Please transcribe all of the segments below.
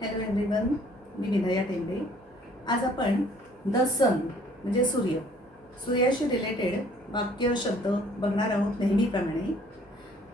Hello everyone मी विनया टेंबे आज आपण द सन म्हणजे सूर्य सूर्याशी रिलेटेड वाक्य शब्द बघणार आहोत नेहमीप्रमाणे.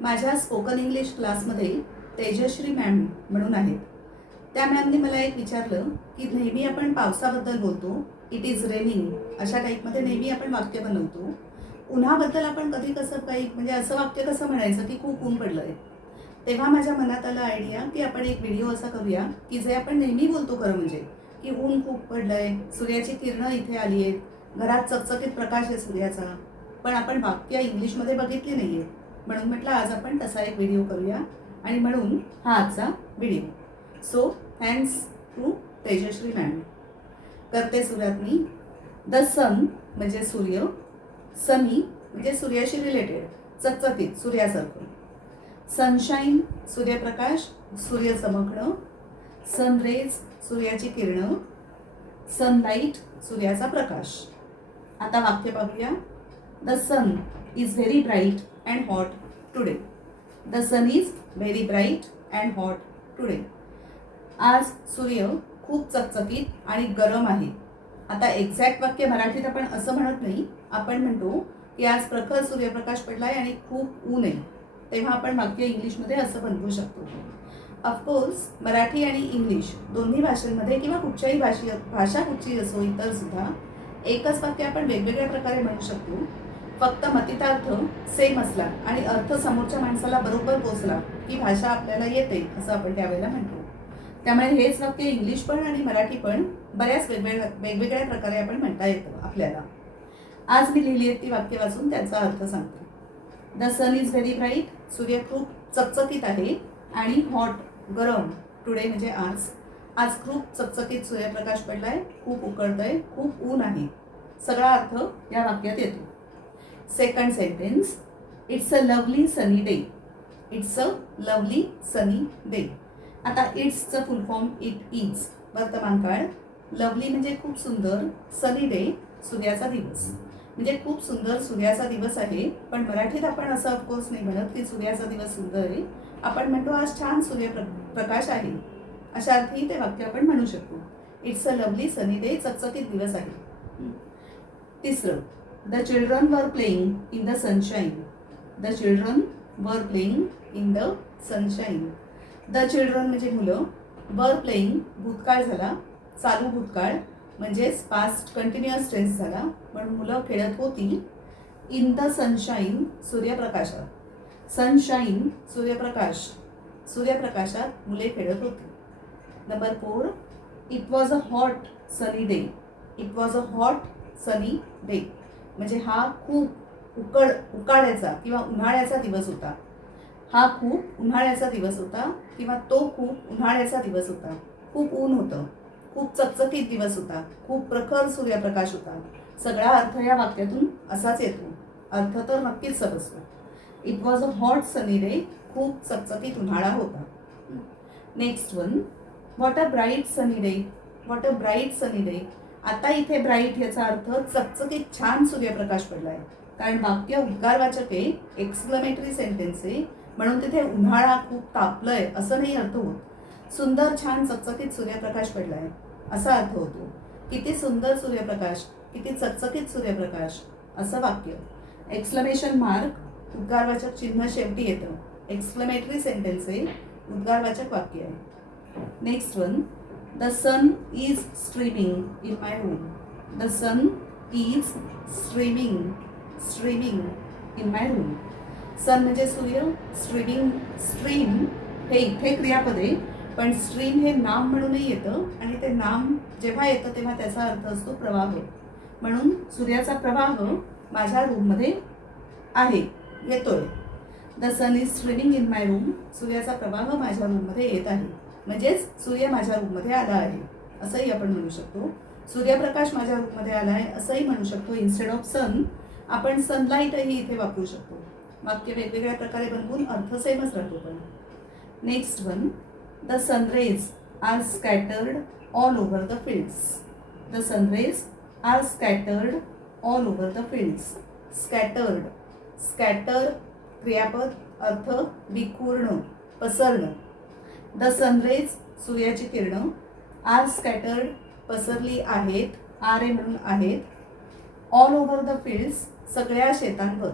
माझ्या स्पोकन इंग्लिश क्लासमध्ये तेजश्री मॅम म्हणून आहेत. त्या मॅमने मला एक विचारलं की नेहमी आपण पावसाबद्दल बोलतो इट इज रेनिंग अशा टाईपमध्ये नेहमी आपण वाक्य बनवतो. उन्हाबद्दल आपण कधी कसं काही म्हणजे असं वाक्य कसं म्हणायचं की खूप ऊन पडलं आहे तेव्हा माझ्या मनात आला आयडिया की आपण एक व्हिडिओ असा करूया की जे आपण नेहमी बोलतो खरं म्हणजे. की ऊन खूप पडलंय सूर्याची किरणं इथे आली आहेत घरात चकचकीत प्रकाश आहे सूर्याचा पण आपण वाक्य इंग्लिशमध्ये बघितली नाही आहे म्हणून म्हटलं आज आपण तसा एक व्हिडिओ करूया. आणि म्हणून हा आजचा video so thanks to Tejashree ma'am करते सुरुवात मी द सन म्हणजे सूर्य. सनी म्हणजे सूर्याशी रिलेटेड चकचकीत सूर्यासारखं. सनशाईन सूर्यप्रकाश सूर्य चमकणं सनरेज सूर्याची किरणं सनलाईट सूर्याचा प्रकाश. आता वाक्य पाहूया the sun is very bright and hot today the sun is very bright and hot today आज सूर्य खूप चकचकीत आणि गरम आहे. आता एक्झॅक्ट वाक्य मराठीत आपण असं म्हणत नाही. आपण म्हणतो की आज प्रखर सूर्यप्रकाश पडला आहे आणि खूप ऊन आहे. तेव्हा आपण वाक्य इंग्लिशमध्ये असं बनवू शकतो. ऑफकोर्स मराठी आणि इंग्लिश दोन्ही भाषांमध्ये किंवा कुठच्याही भाषी भाषा कुठची असो इतर सुद्धा एकच वाक्य आपण वेगवेगळ्या प्रकारे म्हणू शकतो. फक्त मतितार्थ सेम असला आणि अर्थ समोरच्या माणसाला बरोबर पोचला की भाषा आपल्याला येते असं आपण त्यावेळेला म्हणतो. त्यामुळे हेच वाक्य इंग्लिश पण आणि मराठी पण बऱ्याच वेगवेगळ्या वेगवेगळ्या प्रकारे आपण म्हणता येतं आपल्याला. आज मी लिहिली आहेत ती वाक्य वाचून त्याचा अर्थ सांगतो. The sun is very bright सूर्य खूप चकचकीत आहे आणि हॉट गरम. टुडे म्हणजे आज. आज खूप चकचकीत सूर्यप्रकाश पडलाय खूप उकळतंय खूप ऊन आहे. सगळा अर्थ या वाक्यात येतो. Second sentence it's a lovely sunny day it's a lovely sunny day आता इट्सचं फुल फॉर्म इट इज वर्तमान काळ लवली म्हणजे खूप सुंदर सनी डे सूर्याचा दिवस. म्हणजे खूप सुंदर सूर्याचा दिवस आहे पण मराठीत आपण असं ऑफकोर्स नाही म्हणत की सूर्याचा दिवस सुंदर आहे. आपण म्हणतो आज छान सूर्यप्र प्रकाश आहे. अशा अर्थी ते वाक्य आपण म्हणू शकतो. It's a lovely sunny day चकचकीत दिवस आहे. तिसरं the children were playing in the sunshine the children were playing in the sunshine the children म्हणजे मुलं वर प्लेईंग भूतकाळ झाला चालू भूतकाळ. म्हणजेच पास्ट कंटिन्युअस टेन्स झाला. म्हणून मुलं खेळत होती. इन द सनशाईन सूर्यप्रकाशात. सनशाईन सूर्यप्रकाश. सूर्यप्रकाशात मुले खेळत होती. Number four it was a hot sunny day it was a hot sunny day म्हणजे हा खूप उकड उकाड्याचा किंवा उन्हाळ्याचा दिवस होता. हा खूप उन्हाळ्याचा दिवस होता किंवा तो खूप उन्हाळ्याचा दिवस होता. खूप ऊन होतं. खूप चकचकीत दिवस होता खूप प्रखर सूर्यप्रकाश होता सगळा अर्थ या वाक्यातून असाच येतो. अर्थ तर नक्कीच समजतो it was a hot sunny day खूप चकचकीत उन्हाळा होता. Next one what a bright sunny day what a bright sunny day आता इथे ब्राईट याचा अर्थ चकचकीत छान सूर्यप्रकाश पडलाय. कारण वाक्य उद्गारवाचक आहे. एक्सप्लमेटरी सेंटेन्स आहे. म्हणून तिथे उन्हाळा खूप तापलंय असं नाही अर्थ होत. सुंदर छान चकचकीत सूर्यप्रकाश पडलाय. असा अर्थ होतो. किती सुंदर सूर्यप्रकाश किती चकचकीत सूर्यप्रकाश असं वाक्य. एक्सक्लमेशन मार्क उद्गारवाचक चिन्ह शेवटी येतं. एक्सक्लमेटरी सेंटेन्स हे उद्गारवाचक वाक्य आहे. Next one the sun is streaming in my room the sun is streaming streaming in my room sun म्हणजे सूर्य स्ट्रीमिंग स्ट्रीम हे इथे क्रियापद आहे पण स्ट्रीम हे नाम म्हणूनही येतं आणि ते नाम जेव्हा येतं तेव्हा त्याचा अर्थ असतो प्रवाह. म्हणून सूर्याचा प्रवाह माझ्या रूममध्ये आहे येतोय. The sun is streaming in my room सूर्याचा प्रवाह माझ्या रूममध्ये येत आहे. म्हणजेच सूर्य माझ्या रूममध्ये आला आहे. असंही आपण म्हणू शकतो. सूर्यप्रकाश माझ्या रूममध्ये आला आहे असंही म्हणू शकतो. इन्स्टेड ऑफ सन आपण सनलाईटही इथे वापरू शकतो. वाक्य वेगवेगळ्या प्रकारे बनवून अर्थ सेमच राहतो पण. Next one the sun rays are scattered all over the fields the sun rays are scattered all over the fields scattered scatter क्रियापद अर्थ विखुरणं पसरणं द सनरेज सूर्याची किरणं आर स्कॅटर्ड पसरली आहेत आर ए म्हणून आहेत ऑल ओव्हर द फील्ड्स सगळ्या शेतांवर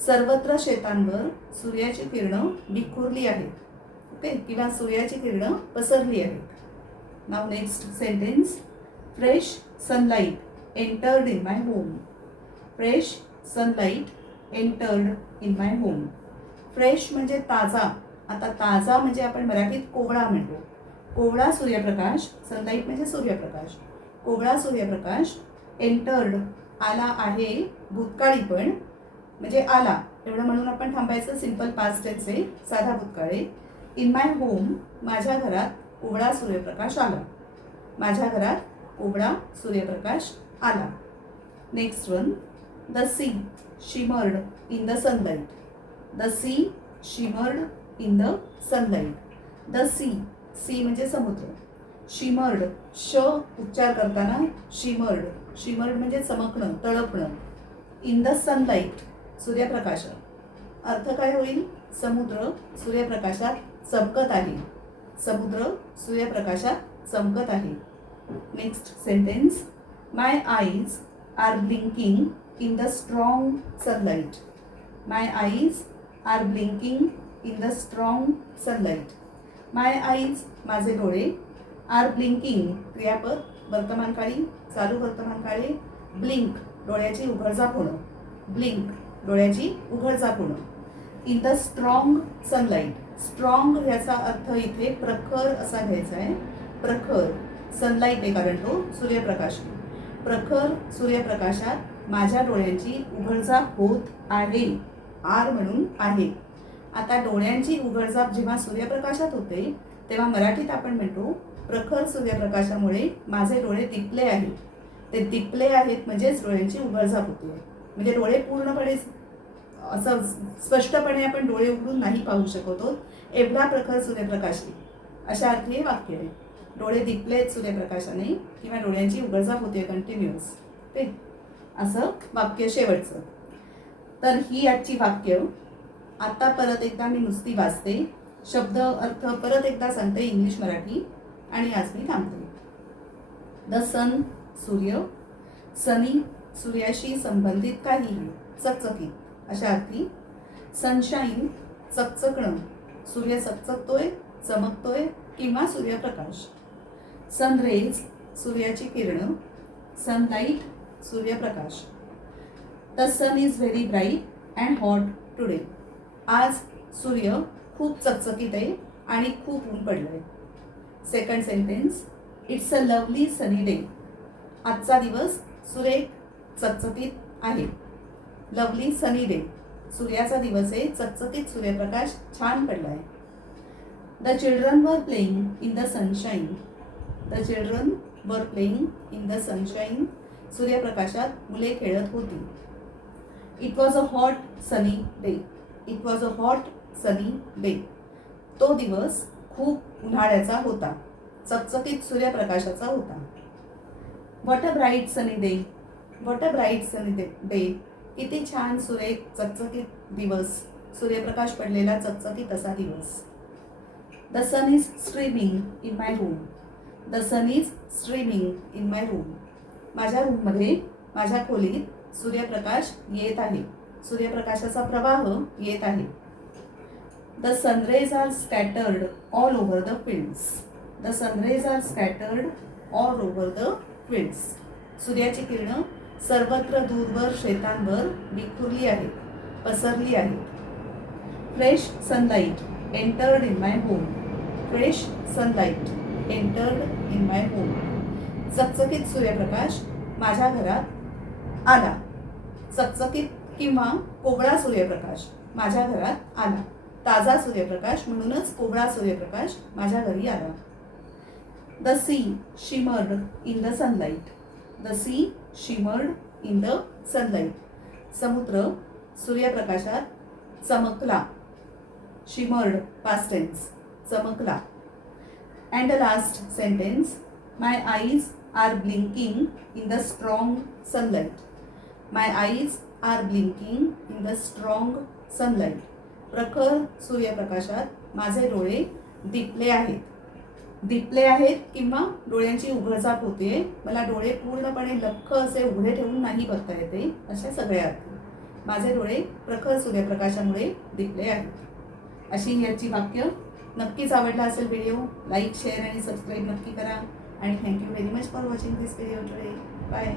सर्वत्र शेतांवर सूर्याची किरणं विखुरली आहेत ओके किंवा सूर्याची किरणं पसरली आहेत. नाव next sentence fresh sunlight entered in my home fresh sunlight entered in my home fresh म्हणजे ताजा. आता ताजा म्हणजे आपण मराठीत कोवळा म्हणतो. कोवळा सूर्यप्रकाश सनलाईट म्हणजे सूर्यप्रकाश. कोवळा सूर्यप्रकाश एंटर्ड आला आहे भूतकाळी पण. म्हणजे आला. एवढं म्हणून आपण थांबायचं सिंपल पास्ट आहे. साधा भूतकाळे इन माय होम माझ्या घरात कोवळा सूर्यप्रकाश आला. माझ्या घरात कोवळा सूर्यप्रकाश आला. Next one the sea shimmered in the sunlight the sea shimmered in the sunlight the sea sea म्हणजे समुद्र. शिमर्ड श उच्चार करताना शिमर्ड शिमर्ड म्हणजे चमकणं तळपणं. इन द सनलाईट सूर्यप्रकाशात. अर्थ काय होईल? समुद्र सूर्यप्रकाशात चमकत आहे. समुद्र सूर्यप्रकाशात चमकत आहे. Next sentence my eyes are blinking in the strong sunlight my eyes are blinking in the strong sunlight my eyes माझे डोळे आर ब्लिंकिंग क्रियापद वर्तमानकाळी चालू वर्तमानकाळी ब्लिंक डोळ्याची उघडझाप होणं. ब्लिंक डोळ्याची उघडझाप होणं. In the strong sunlight strong ह्याचा अर्थ इथे प्रखर असा घ्यायचा आहे. प्रखर सनलाईट आहे कारण तो सूर्यप्रकाश. प्रखर सूर्यप्रकाशात माझ्या डोळ्यांची उघडझाप होत आहे. आर म्हणून आहे. आता डोळ्यांची उघडझाप जेव्हा सूर्यप्रकाशात होते तेव्हा मराठीत आपण म्हणतो प्रखर सूर्यप्रकाशामुळे माझे डोळे दिपले आहेत. ते दिपले आहेत म्हणजेच डोळ्यांची उघडझाप होते. म्हणजे डोळे पूर्णपणे असं स्पष्टपणे आपण डोळे उघडून नाही पाहू शकतो. एवढा प्रखर सूर्यप्रकाश आहे अशा अर्थी हे वाक्य आहे. डोळे दिपलेत सूर्यप्रकाशाने किंवा डोळ्यांची उघडझाप होते कंटिन्युअस ते असं वाक्य शेवटचं. तर ही आजची वाक्य. आता परत एकदा मी नुसती वाचते. शब्द अर्थ परत एकदा सांगते इंग्लिश मराठी आणि आज मी थांबते. द सन सूर्य. सनी सूर्याशी संबंधित काहीही चकचकीत. अशा अर्थी सनशाईन चकचकणं. सूर्य चकचकतोय चमकतोय किंवा सूर्यप्रकाश. सनरेज सूर्याची किरणं. सनलाईट सूर्यप्रकाश. The sun is very bright and hot today आज सूर्य खूप चकचकीत आहे आणि खूप ऊन पडलं आहे second sentence it's a lovely sunny day आजचा दिवस सुरेख चकचकीत आहे. लवली सनी डे सूर्याचा दिवस आहे. चकचकीत सूर्यप्रकाश छान पडला आहे the children were playing in the sunshine the children were playing in the sunshine सूर्यप्रकाशात मुले खेळत होती. It was a hot sunny day it was a hot sunny day तो दिवस खूप उन्हाळ्याचा होता. चकचकीत सूर्यप्रकाशाचा होता. What a bright sunny day what a bright sunny day day किती छान सुरेख चकचकीत दिवस. सूर्यप्रकाश पडलेला चकचकीत असा दिवस. The sun is streaming in my room the sun is streaming in my room माझ्या रूममध्ये माझ्या खोलीत सूर्यप्रकाश येत आहे. सूर्यप्रकाशाचा प्रवाह येत आहे. The sun rays are scattered all over the fields the sun rays are scattered all over the fields सूर्याची किरणं सर्वत्र दूरवर शेतांवर विखुरली आहेत पसरली आहेत fresh sunlight entered in my home fresh sunlight entered in my home चकचकीत सूर्यप्रकाश माझ्या घरात आला. चकचकीत किंवा कोवळा सूर्यप्रकाश माझ्या घरात आला. ताजा सूर्यप्रकाश म्हणूनच कोवळा सूर्यप्रकाश माझ्या घरी आला. The sea shimmered in the sunlight the sea shimmered in the sunlight समुद्र सूर्यप्रकाशात चमकला. Shimmered past tense चमकला. And the last sentence my eyes are blinking in the strong sunlight my eyes are blinking in the strong sunlight प्रखर सूर्यप्रकाशात माझे डोळे दिपले आहेत. दिपले आहेत किंवा डोळ्यांची उघडझाप होते. मला डोळे पूर्णपणे लख्ख असे उघडे ठेवून नाही बघता येते. अशा सगळ्या अर्थी. माझे डोळे प्रखर सूर्यप्रकाशामुळे दिपले आहेत. अशी याची वाक्य नक्कीच आवडला असेल व्हिडिओ. लाईक शेअर आणि सबस्क्राईब नक्की करा. आणि thank you very much for watching this video today. Bye.